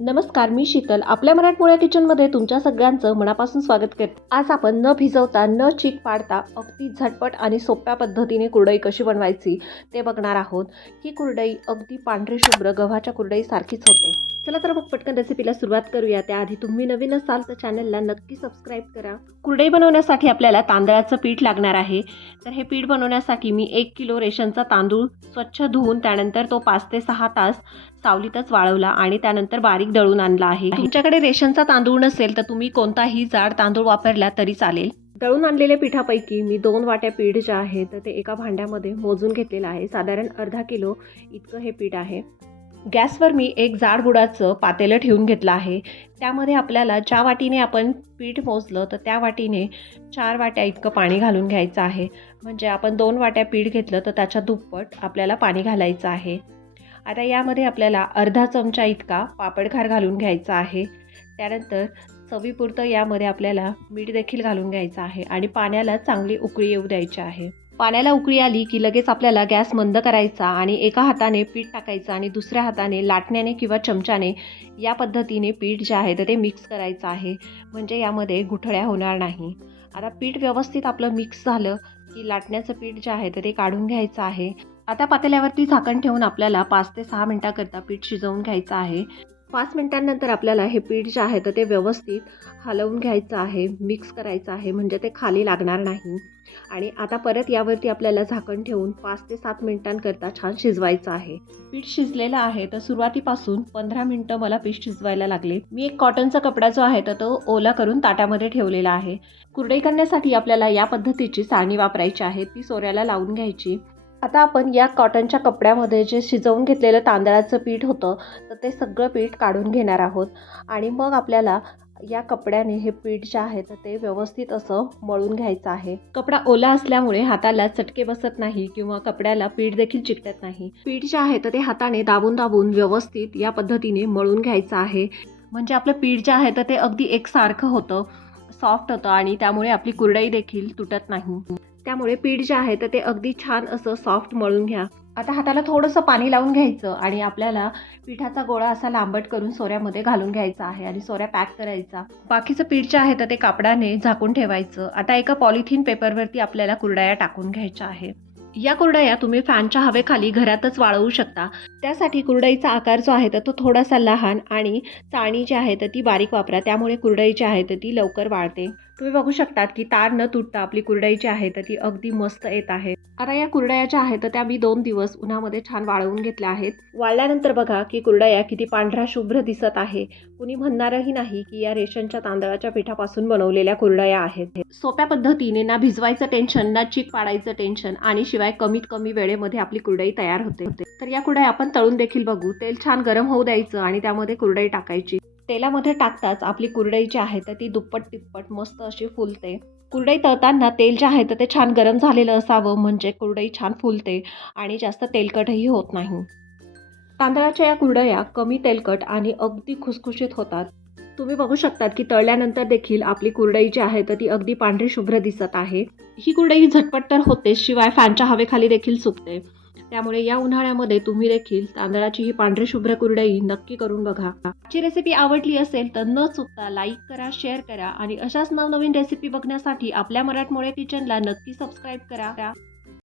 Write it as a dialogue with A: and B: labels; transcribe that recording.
A: नमस्कार मी शीतल. आपल्या मराठमोळ्या किचनमध्ये तुमच्या सगळ्यांचं मनापासून स्वागत करते. आज आपण न भिजवता न चीक पाडता अगदी झटपट आणि सोप्या पद्धतीने कुरडई कशी बनवायची ते बघणार आहोत. ही कुरडई अगदी पांढरी शुभ्र गव्हाच्या कुरडईसारखीच होते. चला तर मग पटकन रेसिपीला सुरुवात करूया. त्याआधी तुम्ही नवीन असाल तर चॅनलला नक्की सबस्क्राईब करा. कुरडई बनवण्यासाठी आपल्याला तांदळाचं पीठ लागणार आहे. तर हे पीठ बनवण्यासाठी मी एक किलो रेशनचा तांदूळ स्वच्छ धुवून त्यानंतर तो पाच ते सहा तास सावलीतच वाळवला आणि त्यानंतर बारीक दळून आणला आहे. तुमच्याकडे रेशनचा तांदूळ नसेल तर तुम्ही कोणताही जाड तांदूळ वापरला तरी चालेल. दळून आणलेल्या पिठापैकी मी दोन वाट्या पीठ जे आहे तर ते एका भांड्यामध्ये मोजून घेतलेलं आहे. साधारण अर्धा किलो इतकं हे पीठ आहे. गॅसवर मी एक जाड बुडाचं पातेलं ठेवून घेतलं आहे. त्यामध्ये आपल्याला ज्या वाटीने आपण पीठ मोजलं तर त्या वाटीने चार वाट्या इतकं पाणी घालून घ्यायचं आहे. म्हणजे आपण दोन वाट्या पीठ घेतलं तर त्याच्या दुप्पट आपल्याला पाणी घालायचं आहे. आता यामध्ये आपल्याला अर्धा चमचा इतका पापडखार घालून घ्यायचा आहे. त्यानंतर चवीपुरतं यामध्ये आपल्याला मीठ देखील घालून घ्यायचं आहे आणि पाण्याला चांगली उकळी येऊ द्यायची आहे. पाण्याला उकळी आली की लगेच आपल्याला गॅस मंद करायचा आणि एका हाताने पीठ टाकायचं आणि दुसऱ्या हाताने लाटण्याने किंवा चमच्याने या पद्धतीने पीठ जे आहे तर ते मिक्स करायचं आहे. म्हणजे यामध्ये गुठळ्या होणार नाही. आता पीठ व्यवस्थित आपलं मिक्स झालं की लाटण्याचं पीठ जे आहे तर ते काढून घ्यायचं आहे. आता पातेल्यावरती झाकण ठेवून आपल्याला पाच ते सहा मिनटाकरता पीठ शिजवून घ्यायचं आहे. पाच मिनटांनंतर आपल्याला हे पीठ जे आहे तर ते व्यवस्थित हलवून घ्यायचं आहे मिक्स करायचं आहे म्हणजे ते खाली लागणार नाही. आणि आता परत यावरती आपल्याला झाकण ठेवून पाच ते सात मिनिटांकरता छान शिजवायचं आहे. पीठ शिजलेलं आहे तर सुरुवातीपासून पंधरा मिनटं मला पीठ शिजवायला लागले. मी एक कॉटनचा कपडा जो आहे तर तो ओला करून ताटामध्ये ठेवलेला आहे. कुरडई करण्यासाठी आपल्याला या पद्धतीची चाळणी वापरायची आहे. ती सोऱ्याला लावून घ्यायची. आता आपण या कॉटनच्या कपड्यामध्ये जे शिजवून घेतलेलं तांदळाचं पीठ होतं तर ते सगळं पीठ काढून घेणार आहोत. आणि मग आपल्याला या कपड्याने हे पीठ जे आहे तर ते व्यवस्थित असं मळून घ्यायचं आहे. कपडा ओला असल्यामुळे हाताला चटके बसत नाही किंवा कपड्याला पीठ देखील चिकटत नाही. पीठ जे आहे तर ते हाताने दाबून दाबून व्यवस्थित या पद्धतीने मळून घ्यायचं आहे. म्हणजे आपलं पीठ जे आहे तर ते अगदी एकसारखं होतं सॉफ्ट होतं आणि त्यामुळे आपली कुरडई देखील तुटत नाही. त्यामुळे पीठ जे आहे तर ते अगदी छान असं सॉफ्ट मळून घ्या. आता हाताला थोडंसं पाणी लावून घ्यायचं आणि आपल्याला पिठाचा गोळा असा लांबट करून सोऱ्यामध्ये घालून घ्यायचा आहे आणि सोऱ्या पॅक करायचा. बाकीचं पीठ जे आहे तर ते कापडाने झाकून ठेवायचं. आता एका पॉलिथिन पेपरवरती आपल्याला कुरडाया टाकून घ्यायच्या आहे. या कुरडया तुम्ही फॅनच्या हवेखाली घरातच वाळवू शकता. त्यासाठी कुरडईचा आकार जो आहे तर तो थोडासा लहान आणि चाळणी जी आहे तर ती बारीक वापरा. त्यामुळे कुरडई जी आहे तर ती लवकर वाळते. तुम्ही बघू शकतात की तार न तुटता आपली कुरडई जी आहे तर ती अगदी मस्त येत आहे. आता या कुरडया ज्या आहेत तर त्या मी दोन दिवस उन्हामध्ये छान वाळवून घेतल्या आहेत. वाळल्यानंतर बघा की कुरडया किती पांढऱ्या शुभ्र दिसत आहे. कुणी म्हणणारही नाही की या रेशनच्या तांदळाच्या पिठापासून बनवलेल्या कुरडया आहेत. सोप्या पद्धतीने ना भिजवायचं टेन्शन ना चीक पाडायचं टेन्शन आणि शिवाय कमीत कमी वेळेमध्ये आपली कुरडई तयार होते. तर या कुरडया आपण तळून देखील बघू. तेल छान गरम होऊ द्यायचं आणि त्यामध्ये कुरडई टाकायची. तेलामध्ये टाकताच आपली कुरडई जी आहे तर ती दुप्पट तिप्पट मस्त अशी फुलते. कुरडई तळताना तेल जे आहे तर ते छान गरम झालेलं असावं म्हणजे कुरडई छान फुलते आणि जास्त तेलकटही होत नाही. तांदळाच्या या कुरडया कमी तेलकट आणि अगदी खुसखुशीत होतात. तुम्ही बघू शकतात की तळल्यानंतर देखील आपली कुरडई जी आहे तर ती अगदी पांढरी शुभ्र दिसत आहे. ही कुरडई झटपट तर होते शिवाय फॅनच्या हवेखाली देखील सुकते. त्यामुळे या उन्हाळ्यामध्ये तुम्ही देखील तांदळाची ही पांढरी शुभ्र कुरडई नक्की करून बघा. आजची रेसिपी आवडली असेल तर न चुकता लाईक करा शेअर करा आणि अशाच नवनवीन रेसिपी बघण्यासाठी आपल्या मराठमोळे किचनला नक्की सबस्क्राईब करा.